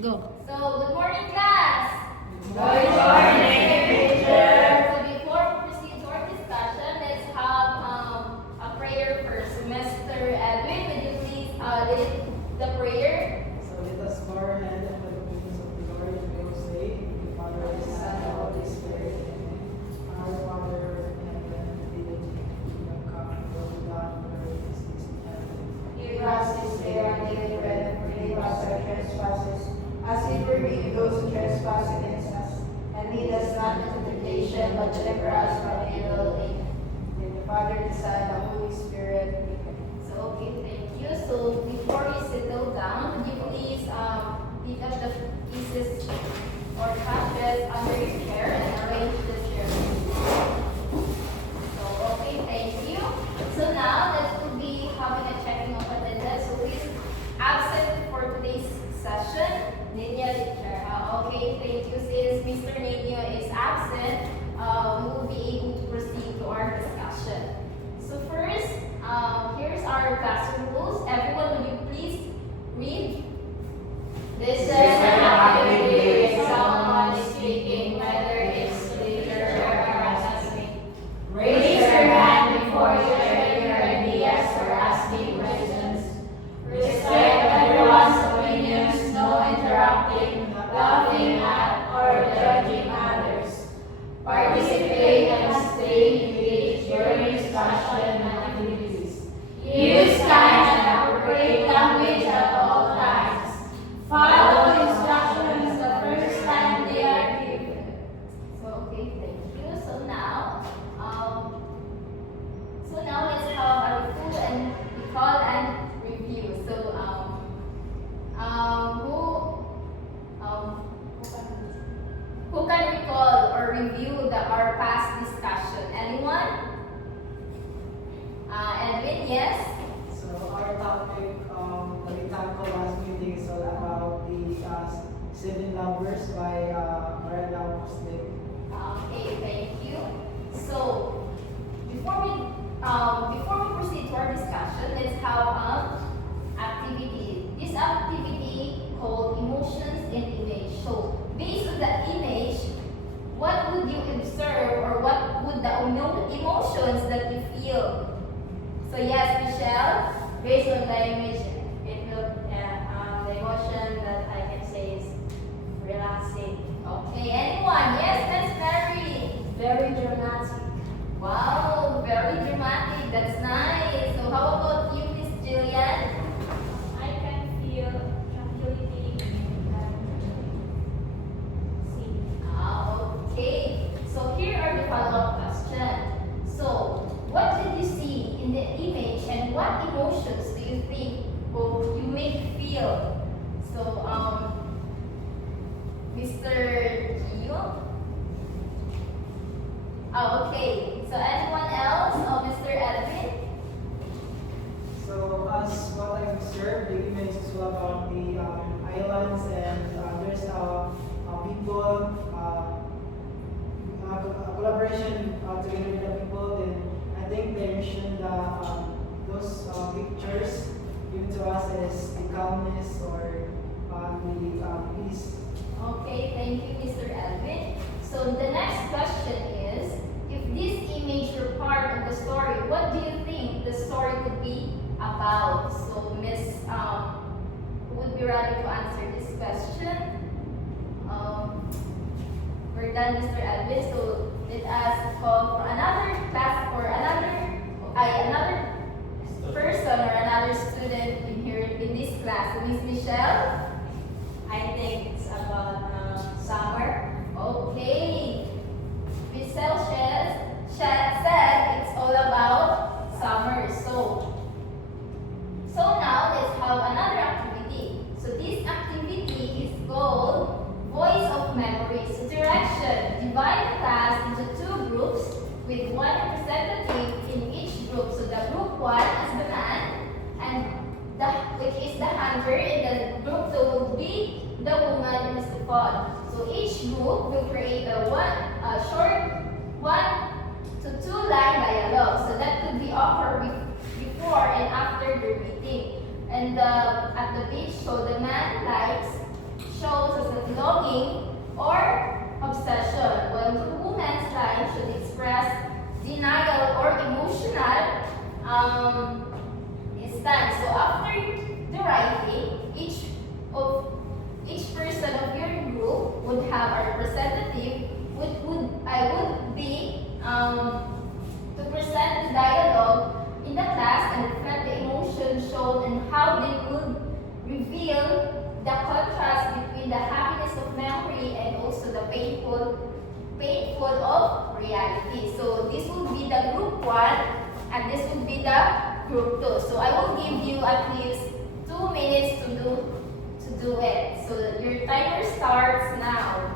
Go. So, good morning, class. Good morning, teacher. So, before we proceed to our discussion, let's have a prayer first. Mr. Edwin, would you please lead the prayer? So let us bow our head and the presence of the Lord, and we will say, the Father, the Son, and the Holy Spirit. Amen. Our Father in heaven, hallowed be thy kingdom come, your will be done on earth as it is in heaven. Give us this day our daily bread, and forgive us our trespasses, as we forgive those who trespass against us. And lead us not into temptation, but deliver us from evil. Amen. In the Father, the Son, and the Holy Spirit. Amen. So, okay, thank you. So, before you settle down, would you please pick up the pieces or patches under your chair and arrange the chair? So, okay, thank you. So now, let's be having a checking of attendance. So, please absent for today's session, Ninya teacher. Okay, thank you. Since Mr. Ninya is absent, we will be able to proceed to our discussion. So first, here's our classroom rules. Everyone, would you please read? This is an activity with someone is speaking, whether it's literature or assessment. Raise your hand before you share your ideas or asking questions. Respect everyone's opinions, no interrupting, laughing at, or judging others. Participate and stay engaged during discussion and activities. Use kind and appropriate language at all times. Follow instructions the first time they are given. So, okay, thank you. So now let's have a review and recall and review. So, who can recall or review our past discussion? Anyone? Edwin, yes? So our topic that we tackled last meeting is all about the Seven Lovers by Mariana Muslim. Okay, thank you. So, before we proceed to our discussion, let's have activity. This activity called emotions and image. So, based on the image, what would you observe or what would the emotions that you feel? So yes, Michelle, based on the image, it will, the emotion that I can say is relaxing. Okay, anyone? Yes, Miss Mary. Very dramatic. Wow, very dramatic. That's nice. So how about you, Miss Jillian? I can feel tranquility Okay. So here are the follow-up questions. So, what did you see in the image and what emotions do you think or you may feel? So, Mr. Gio? Oh, okay. So, anyone else? Oh, Mr. Edwin? So as what I observed, the image is all about the islands, and there's people, a collaboration together with the people. Then I think they mentioned those pictures given to us as the calmness or the peace. Okay, thank you, Mr. Edwin. So the next question is, if this image were part of the story, what do you think the story could be about? So Miss, who would be ready to answer this question? We're done, Mr. Edwin. So let us call for another class or another person or another student in here in this class. So Miss Michelle. I think it's about summer. Okay. Miss Celsius said it's all about summer. So now let's have another activity. So this activity is called Voice of Memory. So direction, divide the class into two groups with one representative in each group. So the group one is the man, and which is the hunter, and the group two will be the woman, who is the fawn. So each group will create a short 1 to 2 line dialogue. So that could be offered before and after the meeting. And at the beach, so the man likes painful of reality. So this will be the group 1 and this will be the group 2. So I will give you at least 2 minutes to do it. So your timer starts now.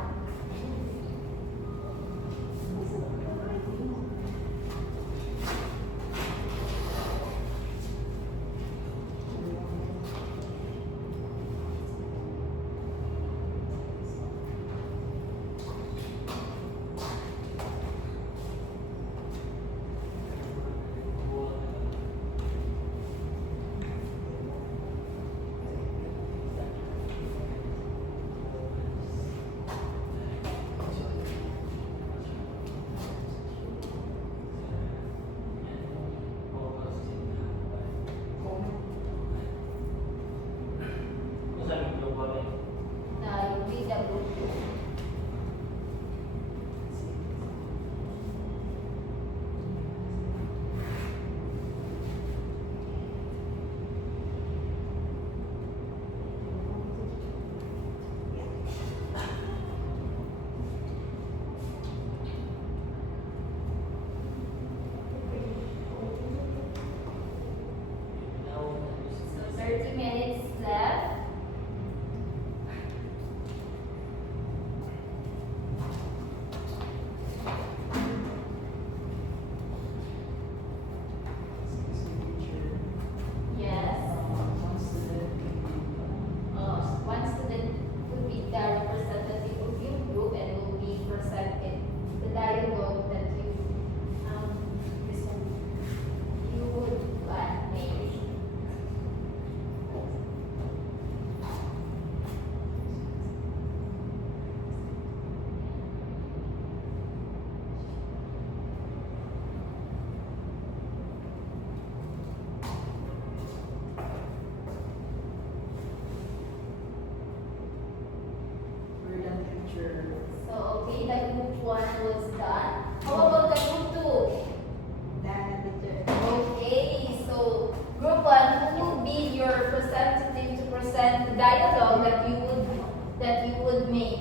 Now you read the group 2. So 30 minutes left. Yes. One student will be the representative of your group and will be presented the dialogue that you would make. We're done, teacher. So okay, the group 1 was done. How about the group 2? Okay, so group 1, who will be your representative to present the dialogue that you would make, that you make.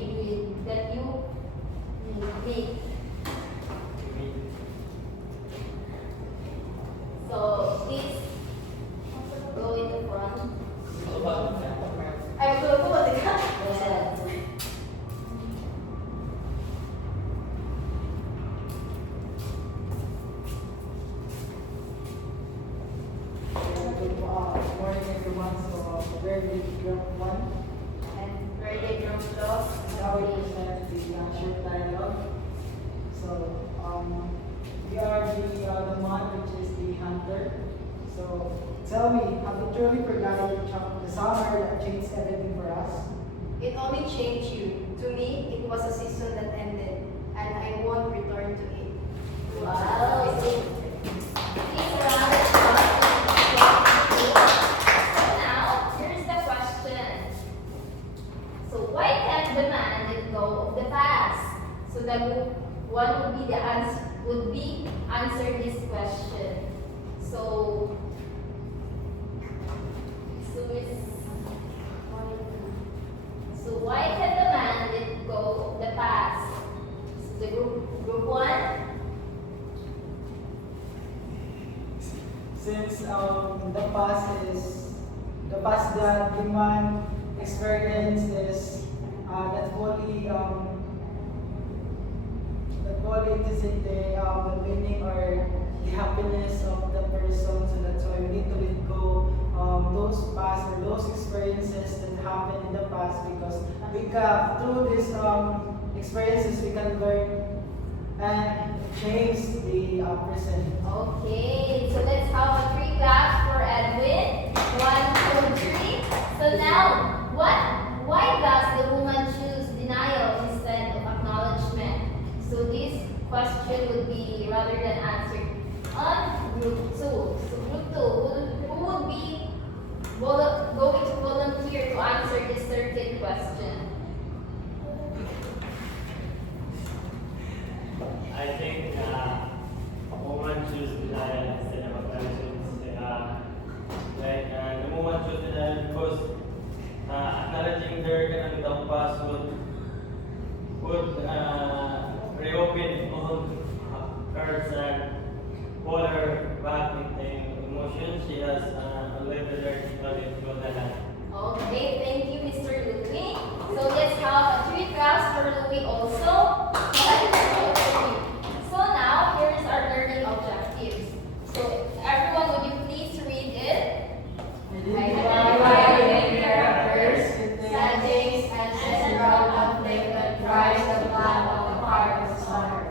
So please go in the front. Ay, magulog po, tika. Yes. Good morning, everyone. So, very big group 1. And birthday group 2. Now we present the short dialogue. So, we are the one which is the hunter. So, tell me, have you truly forgotten the summer that changed everything for us? It only changed you. To me, it was a season that ended, and I won't return to it. Wow. Please round it up. So now, here's the question. So why can't the man let go of the past? So the group 1 would be answer this question. So why can the man let go of the past? So the group 1. Since the past that human experience is that fully isn't the meaning or the happiness of the person. So that's why we need to let go those past or those experiences that happened in the past, because we can, through these experiences we can learn and change the present. Okay, so let's have a 3 claps for Edwin. 1, 2, 3. So now, why does the woman choose denial instead of acknowledgement? So this question would be rather than answered on group 2. So group 2, who would be going to volunteer to answer this certain question? I think woman choose denial instead of acknowledgement. The woman choose denial because acknowledging their kanang past would reopen all hers and pull her back into emotion. She has a little dirty to the land. Okay, thank you, Mr. Louis. So let's have a 3 class for Louis also. So now, here is our learning objectives. So everyone, would you please read it? Identify the characters, settings, ancestral conflict that drives the plan of the part of the summer.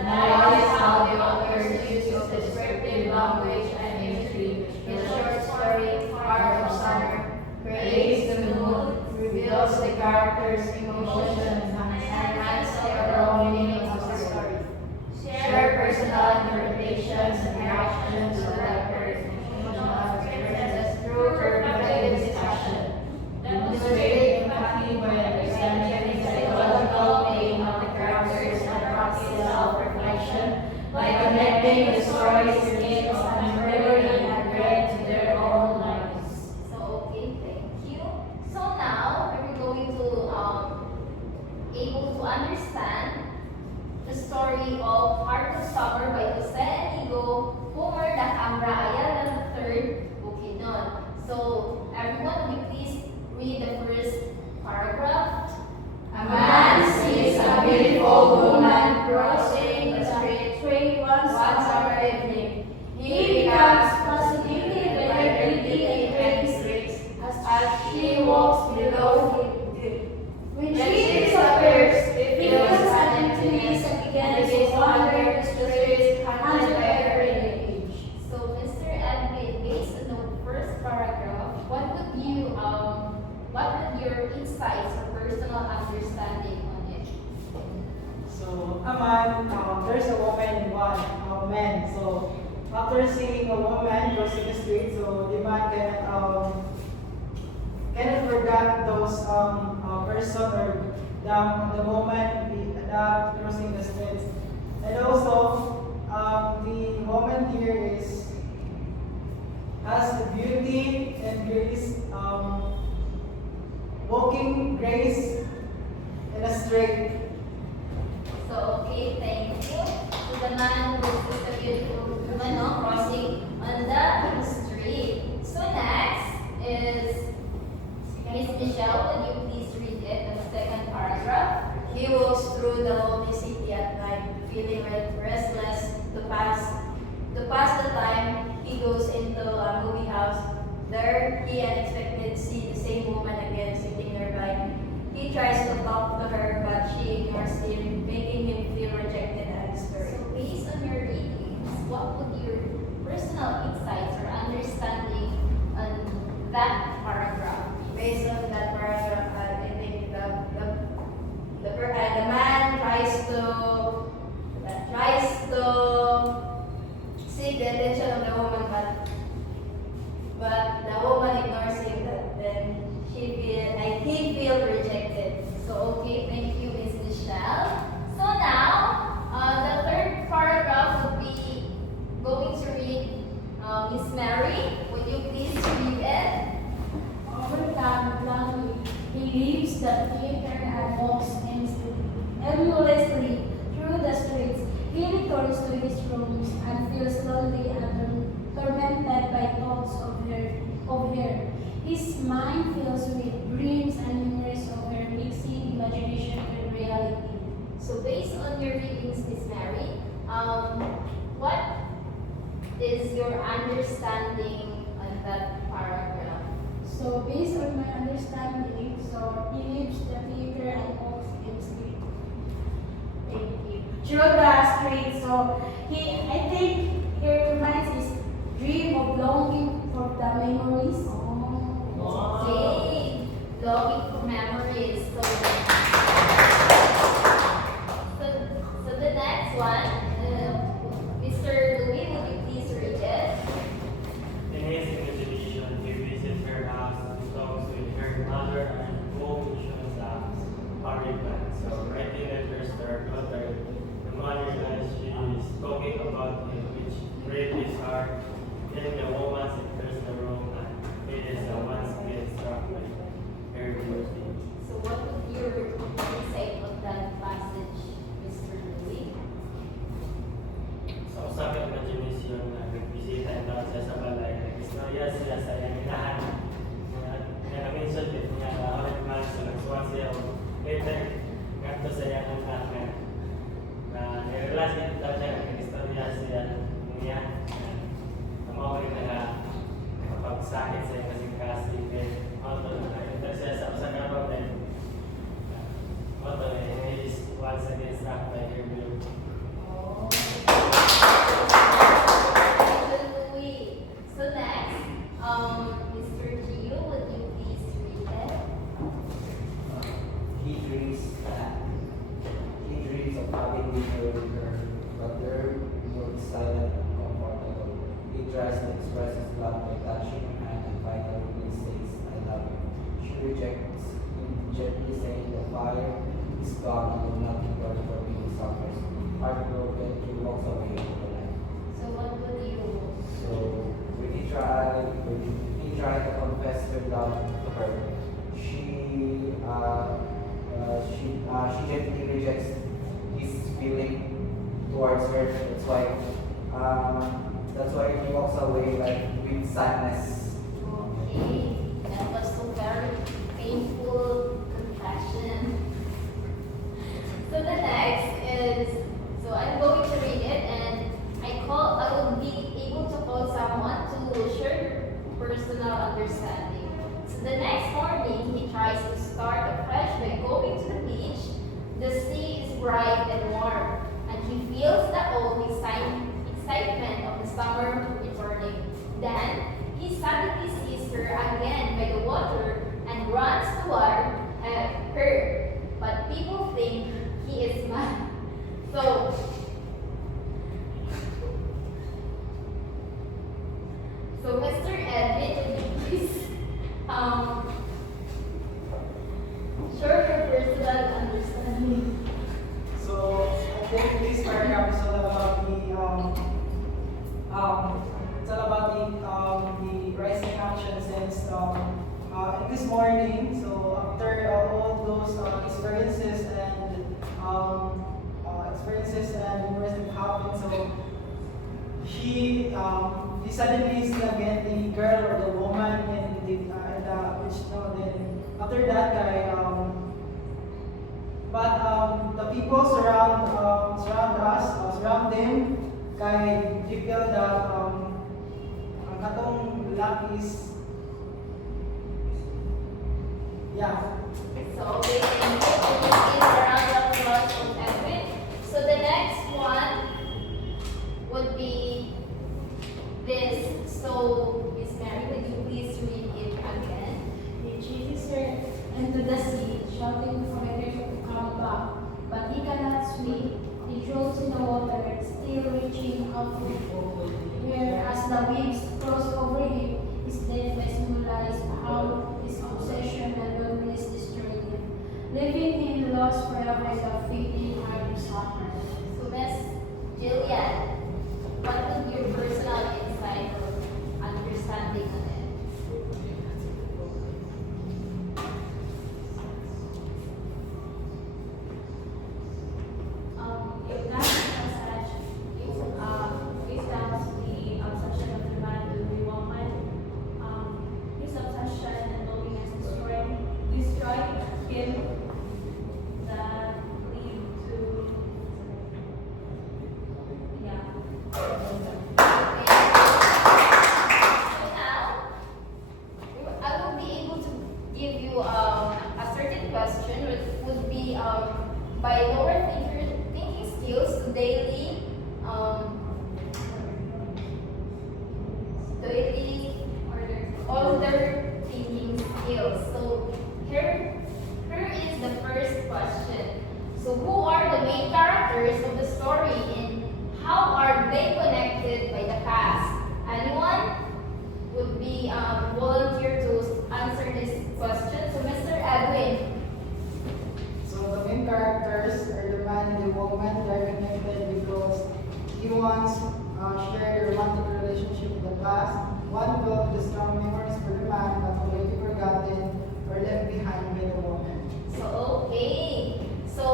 Analyze how the author's use of descriptive language and imagery in the short story Part of Summer creates the mood, reveals the character's emotions, and enhances the overall meaning of the story. Share personal interpretations and reactions to the author's emotional experiences through reflective discussion. Demonstrate empathy by understanding the psychological pain of the characters and practice self-reflection by connecting the story's themes and memory and thread to their own lives. So, okay, thank you. So now, we're going to able to understand the story of Heart of Summer by Jose Inigo, Homer da Cambra Ayala III, Bukidnon. So, everyone, will you please read the first paragraph? A man sees a beautiful woman crossing the street one summer evening. He becomes fascinated by her beauty and grace as she walks below him. When she disappears, he feels an emptiness and begins to wonder the streets haunted by her image. So, Mr. Edwin, based on the first paragraph, what would your insights or personal understanding on it? So, a man, there's a woman and one man. So, after seeing a woman crossing the street, so the man cannot forget those person or the moment that crossing the streets. And also, the woman here has the beauty and grace, walking grace in a street. So, okay, thank you. So, the man who is a beautiful woman crossing on the street. So, next is Miss Michelle. Would you please read it, the second paragraph? He walks through the holy city at night, feeling restless to pass the time. He goes into a movie house. There, he unexpectedly sees the same woman again sitting nearby. He tries to talk to her, but she ignores him, making him feel rejected and So, discouraged. based on your readings, what would your personal insights or understanding on that paragraph? Based on that paragraph, I think the man tries to seek the attention of the woman, but the woman ignores him. Then he feel rejected. So, okay, thank you, Miss Michelle. So now, the third paragraph would be going to read Miss Mary. Would you please read it? Overcome bluntly, he leaves the theater and walks aimlessly through the streets. He returns to his rooms and feels lonely and tormented by thoughts of her. His mind fills with dreams and memories of her, mixing imagination with reality. So, based on your readings, Miss Mary, what is your understanding on that paragraph? So, based on my understanding, so he leaves the theater and walks aimlessly. Thank you. Through the streets, so I think he reminds his dream of longing for the memories. Okay, longing for memories. So the next one, Mr. Louis, would you please read it? In his imagination, he visits her house, he talks with her mother, and home shows up Harry plans. So, writing letters to her daughter, the mother realizes she is talking about him, which breaks his heart. Then the woman enters the room, and it is the one still struck by her beauty. He dreams of having dinner with her, but there looks silent and comfortable. He tries to express his love by touching her hand and finally says, I love you. She rejects him, gently saying the fire is gone and will not return for many summers. Heartbroken, he walks away into the night. So what would you? So when he tried to confess her love to her, she gently rejects his feeling towards her. That's why he walks away like with sadness. Okay, that was so very painful confession. So the next is, so I'm going to read it, and I will be able to call someone to share personal understanding. So the next morning, he tries to start afresh by going to the beach. The sea is bright and warm, and he feels the old excitement of the summer returning. Then, he suddenly sees her again by the water and runs toward her. But people think he is mad. So Mr. Edwin, would you please share your personal understanding? So I think this paragraph is all about it's all about the rising action since this morning. So after all those experiences and rumors that happened, so he suddenly sees again the girl or the woman in the which then after that guy but the people surround them kay they feel that ang katong lalaki is yeah. So okay, thank you. Can you give a round of applause to Edwin? So the next one would be this. So Miss Mary, would you please read it again? He chases her into the sea, shouting for her to come back. But he cannot swim. He floats in the water, still reaching out for where as the waves cross over him, his death symbolizes how his obsession and loneliness destroyed him, leaving him lost forever in the fleeting heart of summer. So Miss Jillian, what would your personal insight or understanding on it? If that passage is down to the obsession of the man to the woman, his obsession and loneliness destroy him that lead to So now, I will be able to give you a certain question, which would be by lower thinking skills to daily older thinking skills. So here is the first question. So who are the main characters of the story and how are they connected by the past? Anyone would be volunteer to answer this question? So Mr. Edwin. So the main characters are the man and the woman. They are connected because he once shared a romantic relationship in the past. One filled with strong memories for the man, but already forgotten or left behind by the woman. So okay. So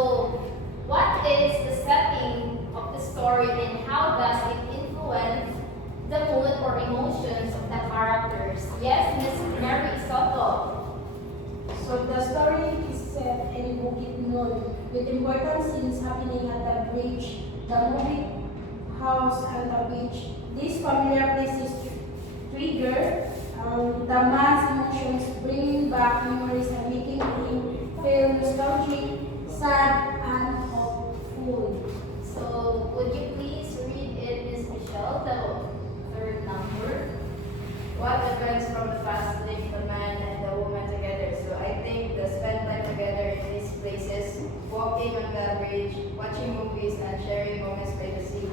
what is the setting of the story and how does it influence the mood or emotions of the characters? Yes, Miss Mary Soto. So the story is set in Bukidnon with important scenes happening at the bridge, the movie house, and the beach. These familiar places trigger the man's emotions, bringing back memories and making him feel nostalgic, sad, and hopeful. So would you please read it, Miss Michelle, the third number? What events from the past link the man and the woman together? So I think the spend time together in these places walking on the bridge, watching movies, and sharing moments by the sea.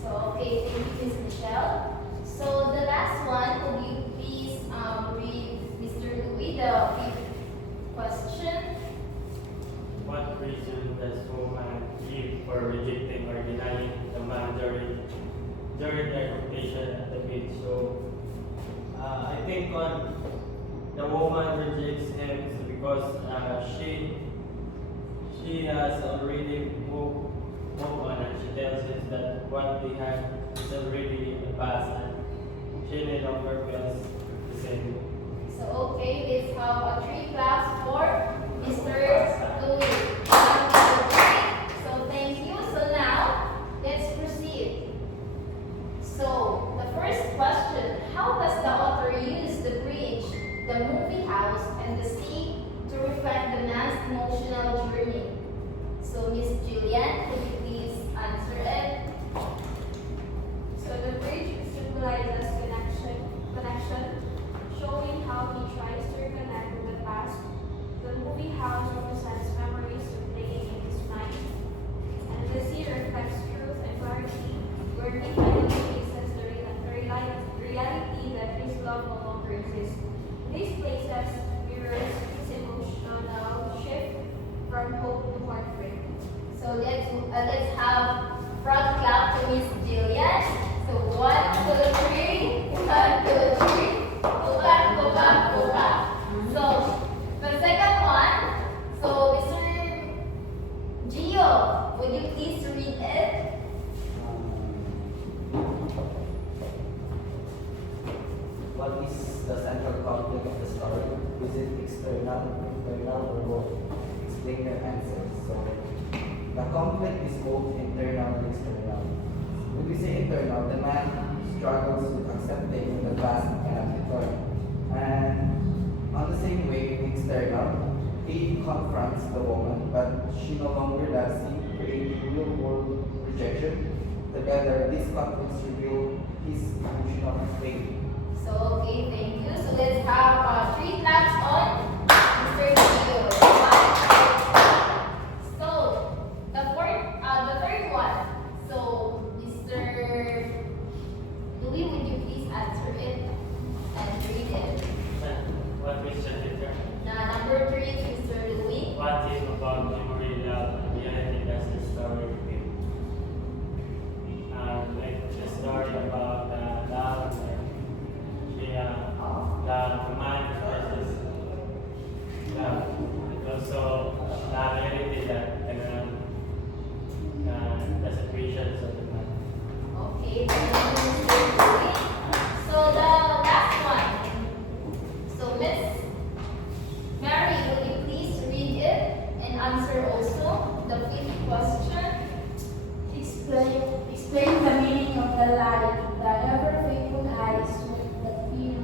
So, okay, thank you, Miss Michelle. So, the last one, could you please read Mr. Louis, the fifth question? What reason does woman give for rejecting or denying the man during their rotation at the beach? So, I think the woman rejects him is because she has already moved on, and she tells him that what they had is already in the past and she no longer feels the same. So, okay, let's have a 3 claps for Mr. Louis. So, thank you. So, now, let's proceed. So, the first question, how does the author use the bridge, the movie house, and the sea to reflect the man's emotional journey? So, Miss Julian, could you please answer it? So the bridge symbolizes connection, showing how he tries to reconnect with the past. The movie house represents memories replaying in his mind. And the sea reflects truth and clarity, where he finally faces the reality that his love no longer exists. These places mirrors his emotional shift from hope to heartbreak. So let's have front clap to Miss Jillian. So 1, 2, 3, 1, 2, 3. Go back, go back, go back. So the second one. So Mr. Gio, would you please read it? What is the central conflict of the story? Is it external, internal, or both? Explain your answers. So, the conflict is both internal and external. When we say internal, the man struggles with accepting the past cannot return. And on the same way, external, he confronts the woman, but she no longer loves him, creating real world rejection. Together, these conflicts reveal his emotional state. So okay, thank you. So let's have 3 claps on Mr. Gio. So the third one. So Mr. Louis, would you please answer it and read it? What question is there? Number 3, Mr. Louis. What is about memory, love, and reality does the story reveal? Like the story about love, the man versus love, and also the reality that the situations of the man. Okay, thank you, Mr. Louis. So the last one. So Miss Mary, would you please read it and answer also the 5th question? Explain the meaning of the light, the ever faithful eyes that feel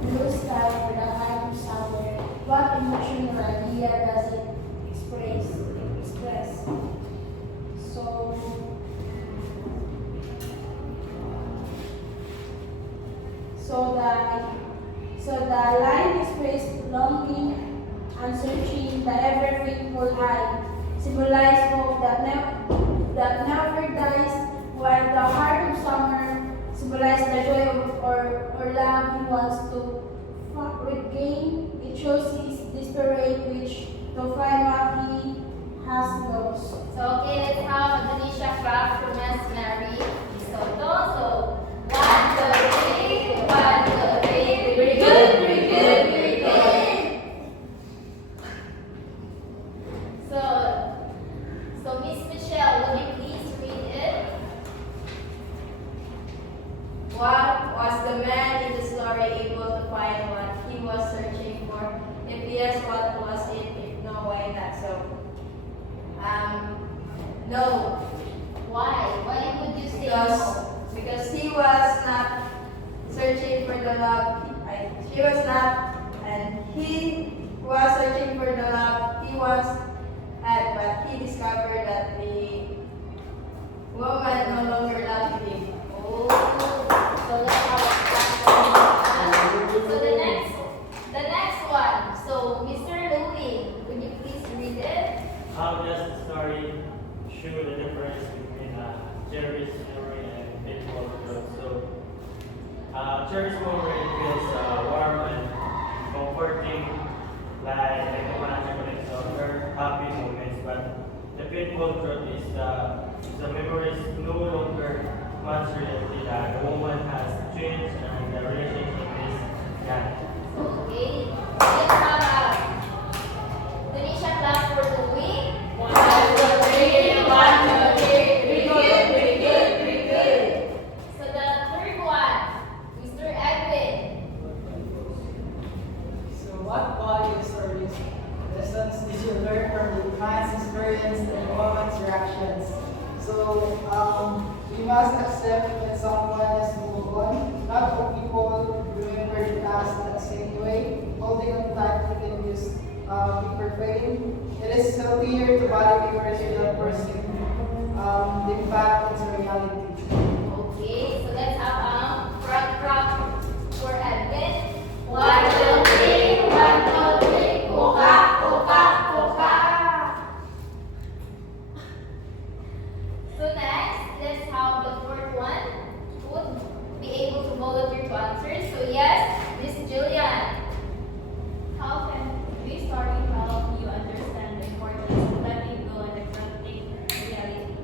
blue sky for the heart of summer. What emotional idea does it express? So the line expressed longing and searching, the ever faithful eye symbolize hope that never dies, while the heart of summer symbolize the joy or love he wants to regain. It shows his desperate wish to find what he has lost. So okay, let's have a Denisha clap for Miss Mary Soto. So 1, 2, 3, 1, 2, 3. Very good, very good, very good. So Miss Michelle, would you please read it? What was the man in the story able to find what he was searching for? If yes, what was it? If no, why not so? No. Why? Why would you say Because he was not searching for the love. She was not, and he was searching for the love he was had, but he discovered that the woman no longer loved him. Oh, so let's have a clap. So the next one. So Mr. Louis, would you please read it? How how does the story show the difference between cherished memory and painful truth? So, cherished memory feels warm and comforting, like romantic collects of her happy moments. But the painful truth is the memories no longer match reality. That the woman has changed and the relationship is gone. Okay. Let's have Tanisha clap for the win. 1, 2, 3, 1, 2, 3. Pretty good, pretty good, pretty good. So the third one, Mr. Edwin. So what values or lessons did you learn from the man's experience and the woman's reactions? So we must accept that someone has moved on. Not all people remember the past in the same way. Holding on tightly can just be perfecting. It is healthier to value memories with that person. The impact is reality. Okay, so let's have front crop for Edwin. 1, 2, 3, 1, 2, 3. Coca, Coca, Coca. So next, let's have the fourth one. Who would be able to volunteer to answer? So yes, Miss Julian. How can this story help you understand the importance of letting go and accepting reality?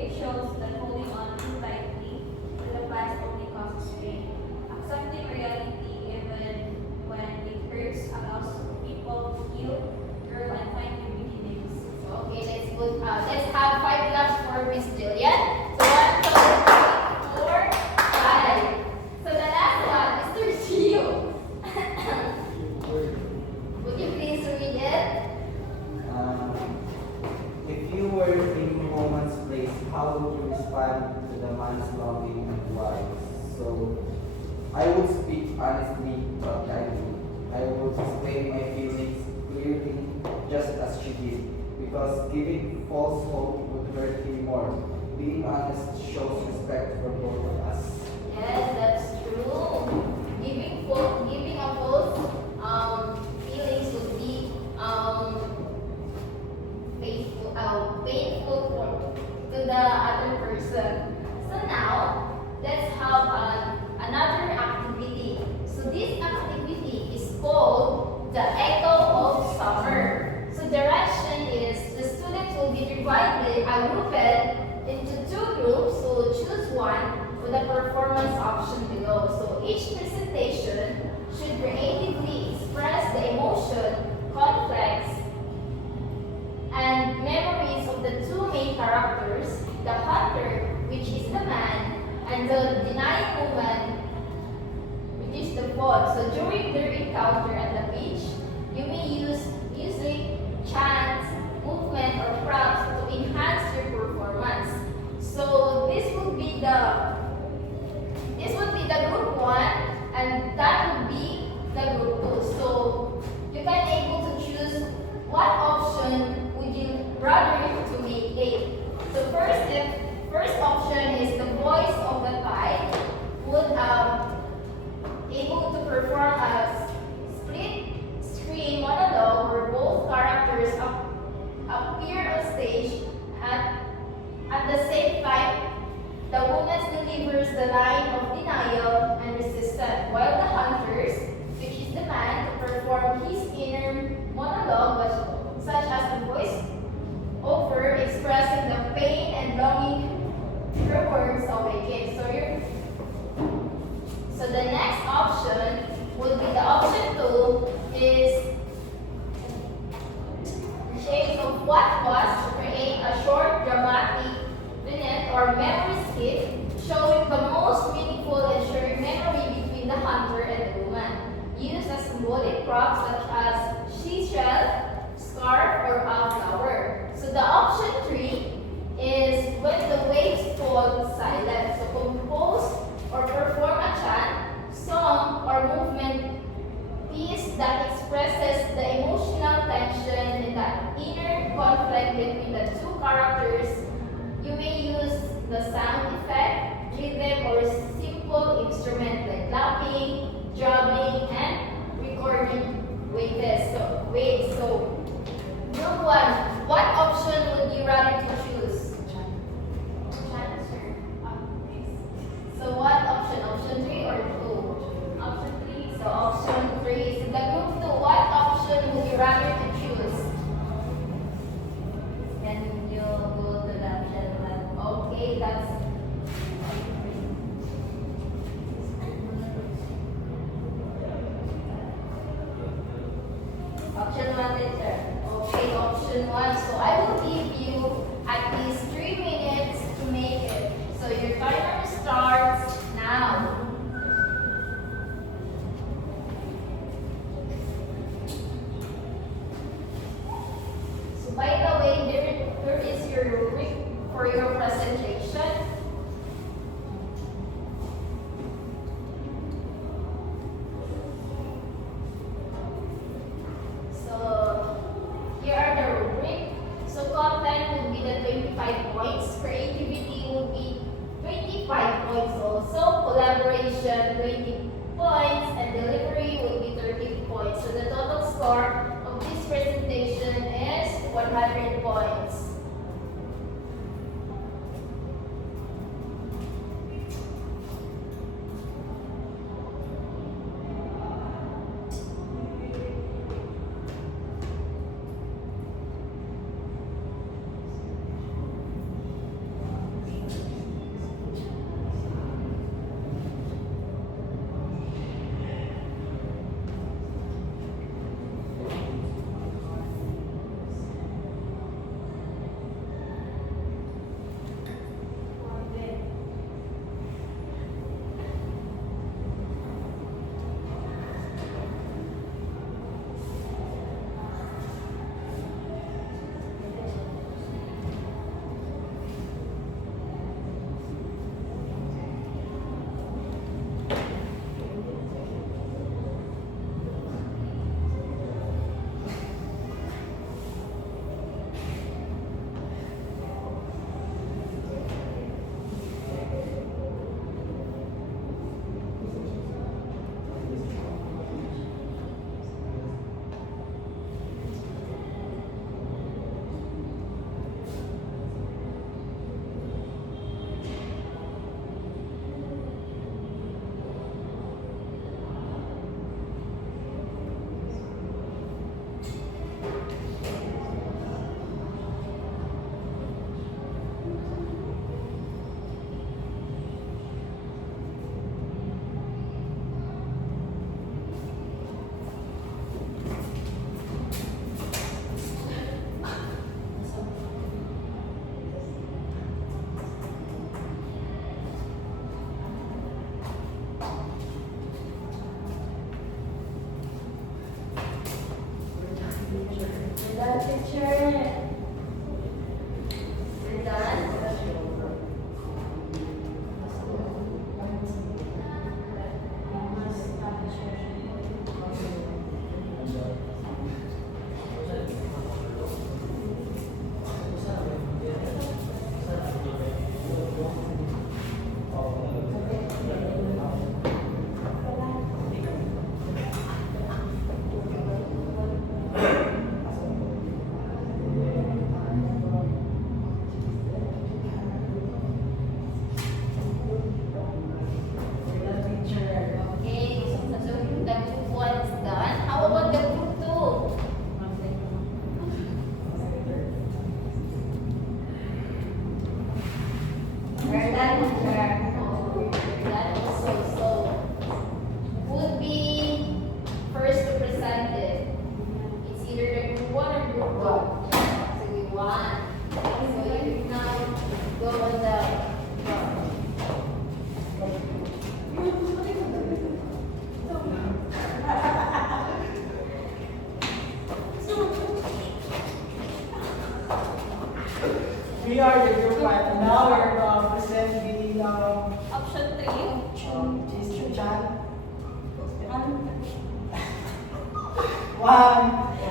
It shows that holding on too tightly to the past only causes pain. Accepting reality even when it hurts allows people to heal, grow, and find new beginnings. Okay, let's have 5 claps for Miss Julian. So 1, 2, 3, 4, 5. So the last one, Mr. Gio. Would you please read it? If you were in a woman's place, how would you respond to the man's longing and worries? So, I would speak honestly but kindly. I would explain my feelings clearly, just as she did, because giving false hope would hurt him more. Being honest shows respect for both of us. Yes, that's true. Giving a false feelings would be painful to the other person. So now let's have another activity. So this activity is called the Echo of Summer. So direction is the students will be grouped into 2 groups. So choose one with a performance option below. So each presentation should creatively express the emotion, conflicts, and memories of the 2 main characters, the hunter, which is the man, and the denying woman, which is the boat. So during their encounter at the beach, you may use music, chants, movement, or props to enhance your performance. So this would be the group 1, and that would be the group 2. So you can able to choose what option would you rather to make it. So first option is the voice of the tide would able to perform a split screen monologue where both characters appear on stage at the same time. The woman delivers the line of denial and resistance, while the hunters, which is the man, to perform his inner monologue, such as the voice over expressing the pain and longing through words of a kid. So the next option would be the option 2 is shades of what was to create a short dramatic vignette or memory skit showing the most meaningful and shared memory between the hunter and the woman. Use as symbolic props such as seashell, scarf, or a flower. So the option 3 is when the waves fall silent. So compose or perform a chant, song, or movement piece that expresses the emotional tension and the inner conflict between the 2 characters. You may use the sound effect, rhythm, or simple instrument like clapping, drumming, and recording waves. So group 1, what option question 1. So I will give you at least 3 minutes to make it. So your timer starts now. So by the way, there is your rubric for your presentation. So here are the rubric. So content will be the 25 points. Creativity will be 25 points also. Collaboration 20 points and delivery will be 30 points. So the total score of this presentation is 100 points. That picture. We're done. Okay, so the group 1 is done. How about the group 2? We're done, teacher. That also. So would be first to present it. It's either the group 1 or group 2. So we want. So you now go on the We are the group 1. Now we're present the Option 3. Teacher Chan.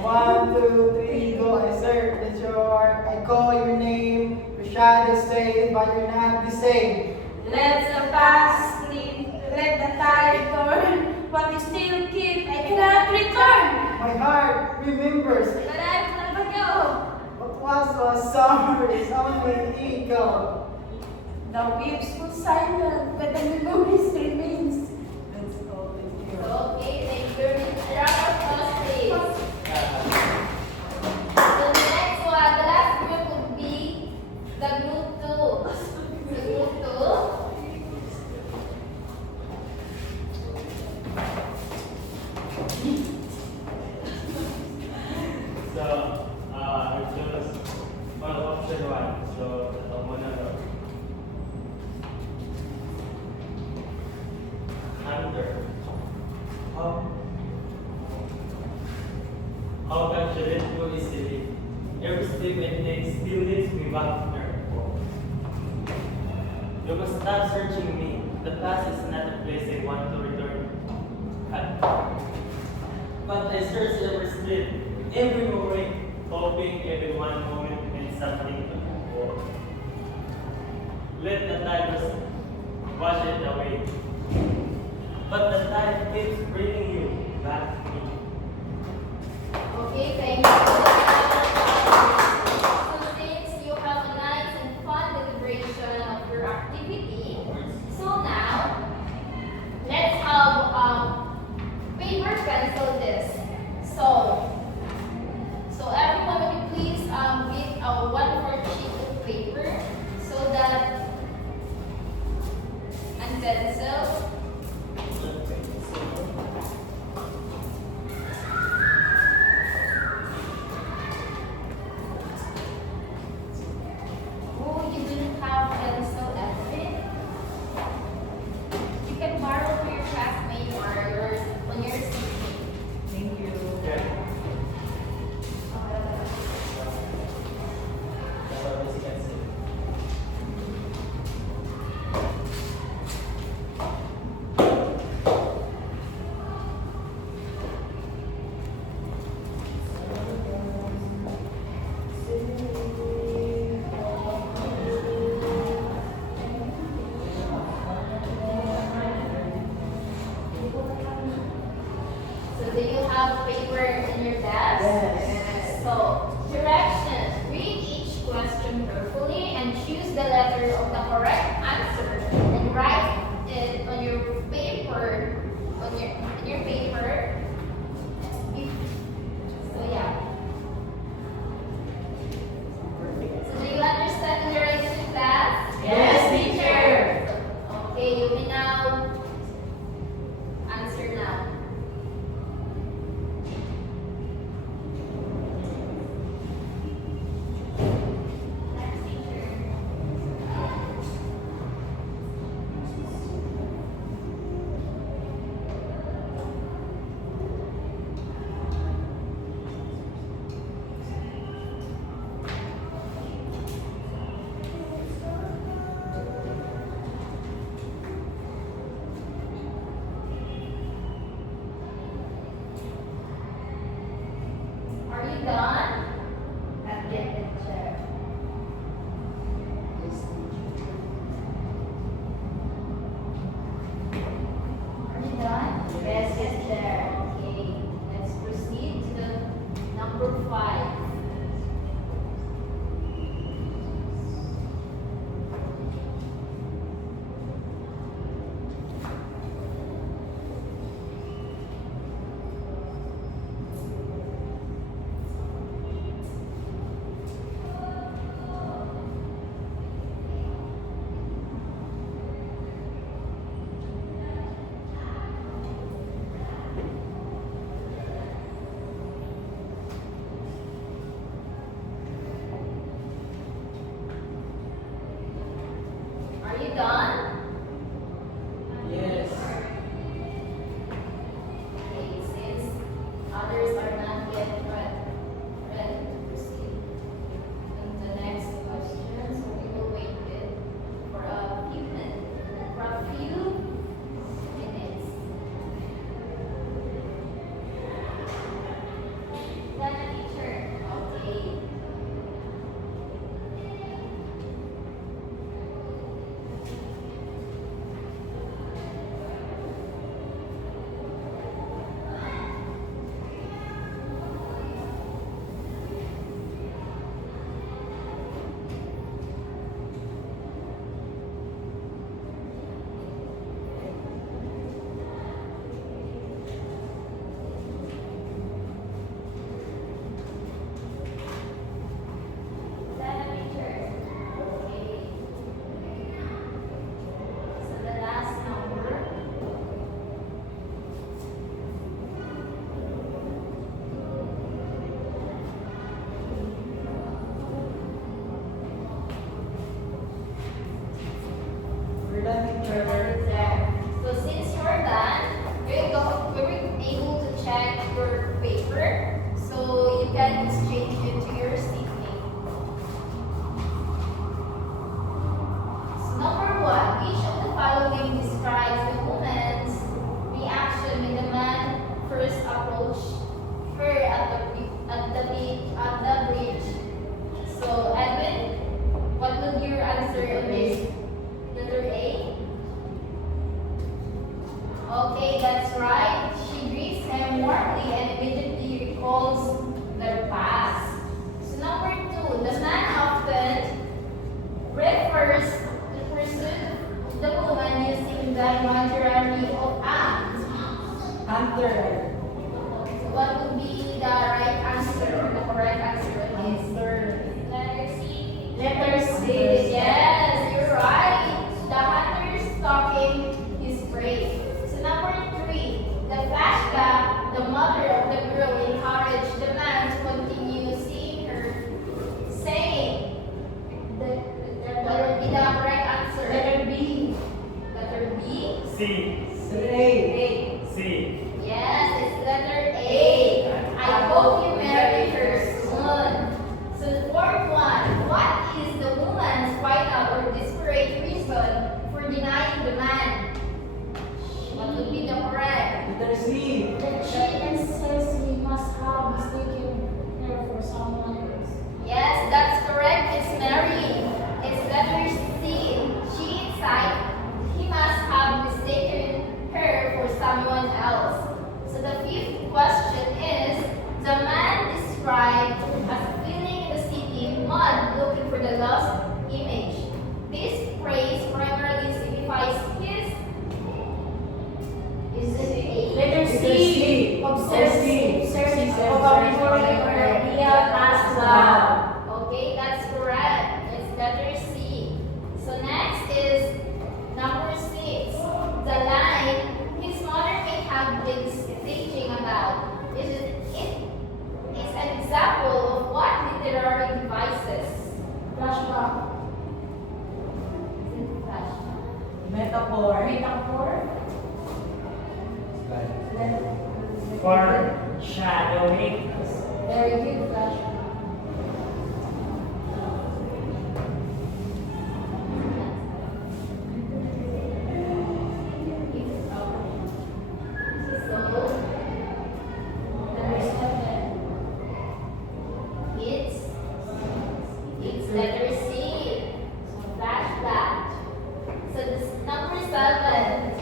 One, two, three, go. I sir, that's I call your name. Rashad is saying, but you're not the same. Let the past leave, let the tide turn, but you still keep, I cannot return. My heart remembers But I will never go. what was last summer is only echo. The waves will silent, but the memories remains. That's all. Thank you. okay, thank you very much. Round of applause, please. So the next one, the last group would be the group 2. The group 2. So, receive it still leads me back to their core. You must stop searching me. The past is not a place I want to return at. But I search every street, every moment, hoping every one moment means something to move forward. Let the tide wash it away. But the tide keeps bringing you back to me. Okay, thank you. So since you have a nice and fun deliberation of your activity, so now let's have paper pencil this. So everyone, would you please get a 1/4 sheet of paper so that and pencil. Oh, you didn't have pencil Edwin? You can borrow from your classmate or yours on your seat. Thank you. Okay. That's what Miss can say. So do you have paper in your desk? Yes. So, directions. Read each question carefully and choose the letter of the correct answer and write it on your paper. On your paper. So yeah. So do you understand the directions, class? Yes, teacher. Okay, you may now answer now. Next teacher. Say. C. Yes, it's letter A. I hope you marry her soon. So the fourth one, what is the woman's final or desperate reason for denying the man? What would be the correct? Letter C. That she insists he must have mistaken her for someone else. Yes, that's correct. It's Mary. It's letter C. She insists he must have mistaken her for someone else. So the fifth question is, the man described as feeling in the city mud looking for the lost image. This phrase primarily signifies his. Is it A? Letter C. C. C. Obsessive vocabulary or idea past love. Okay, that's correct. It's letter C. So next is number 6. The line, his mother may have been teaching about. It's an example of what literary devices? Flashback. Metaphor. Metaphor. Foreshadowing. Very good flashback. So Letter 7. it's letter C. So flashback. So this number 7.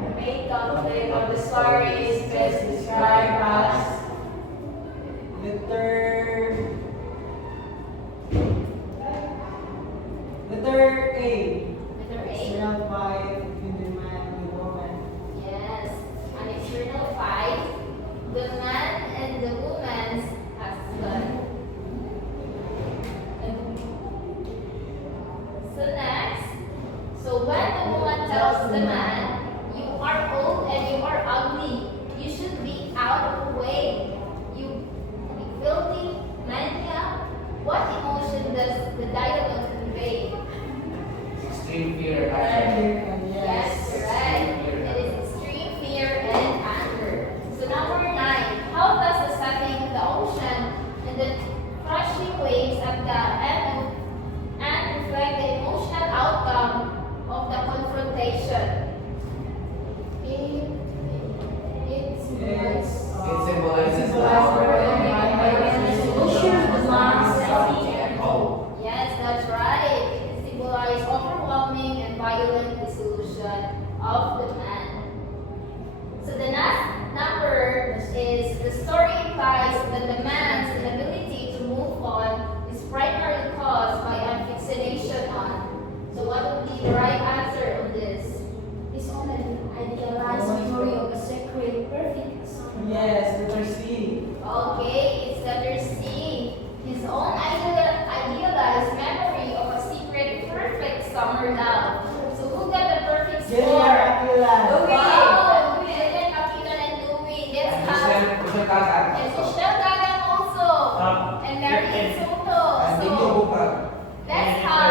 The main conflict of the story is best described as Letter A. Letter A. External fight between the man and the woman. Yes, an external fight. The man and the woman's husband. So next, so when the woman tells the man, you are old and you are ugly, you should be out of the way. You filthy mania. What emotion does the dialogue convey? Extreme fear and anger. Yes, correct. It is extreme fear and anger. So number 9, how does the setting of the ocean and the crashing waves at the end and reflect the emotional outcome of the confrontation? It It symbolizes Yes, that's right. It symbolizes overwhelming and violent dissolution of the man. So the next number is the story implies that the man's inability to move on is primarily caused by unfixation on. So what would be the right answer on this? is on an idealized story of a sacred, perfect song. Yes, letter C. Okay, it's letter C. His own idealized memory of a secret, perfect summer love. So who got the perfect Julia score? Aquila. Wow, Julian Aquila and Louie. Let's have and Michelle Gagan also. And Mary Soto. So let's have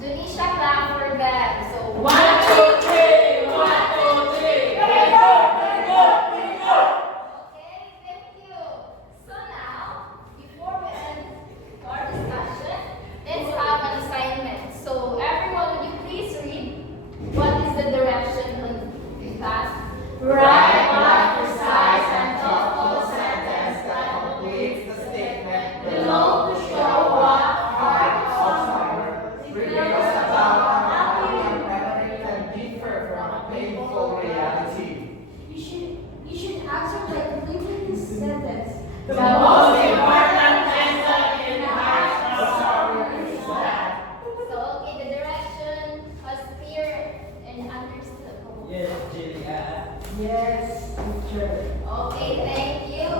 Dunisha clap for them. So 1, 2, 3. 1, 2, 3. Very good. Okay, thank you. So now, before we end our discussion, let's have an assignment. So everyone, would you please read what is the direction on the class? Write one precise and thoughtful sentence that completes the statement below to show what part of summer reveals about how human memory can differ from a painful reality. You should answer by completing this sentence. The most important lesson in the heart of summer is that So, okay, the direction was clear and understood. Yes, Julia. Yes, teacher. Okay, thank you.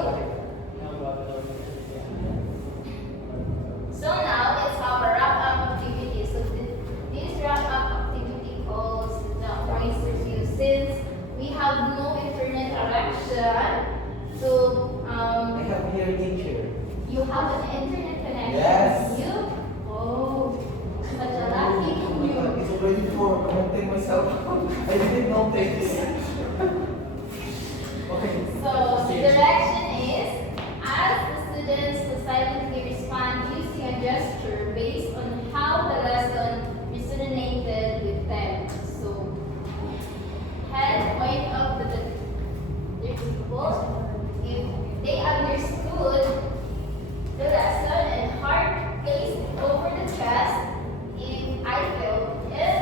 So now let's have a wrap-up activity. So this wrap-up activity calls the voice review. Since we have no internet connection, so I have here teacher. you have an internet connection. Yes. You? ready for correcting myself. I didn't notice. Okay. So the direction is, ask the students to silently respond using a gesture based on how the lesson resonated with them. So head point up to the pupils if they understood the lesson, and heart placed over the chest if I felt it,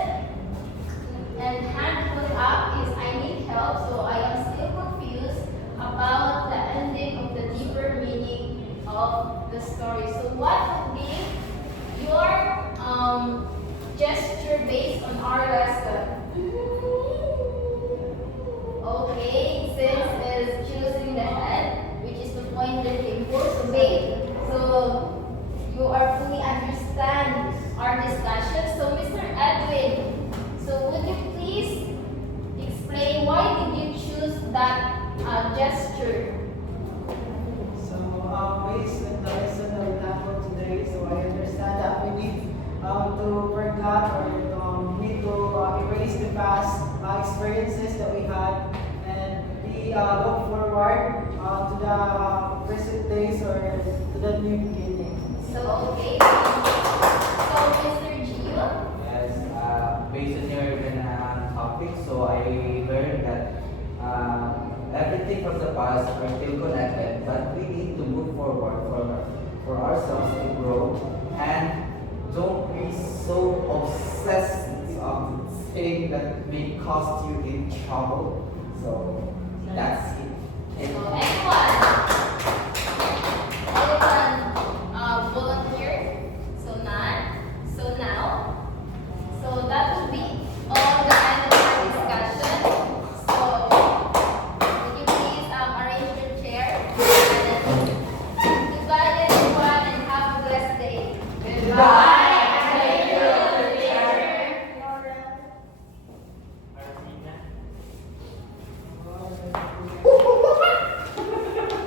and hand put up is I need help, so I am still confused about the ending of the deeper meaning of the story. So what would be your gesture based on our lesson? Okay, since is choosing the head, which is to point the finger, so wait. So you are fully understand our discussion. So Mr. Edwin, so would you please explain why did you choose that gesture? So, based on the lesson that we have for today, so I understand that we need to forget or need to erase the past experiences that we had, and we look forward to the present days or to the new beginning. So okay. So Mr. Gio, Yes, based on your topic, so I learned that everything from the past are still connected, but we need to move forward for ourselves to grow, and don't be so obsessed of things that may cost you in trouble. So that's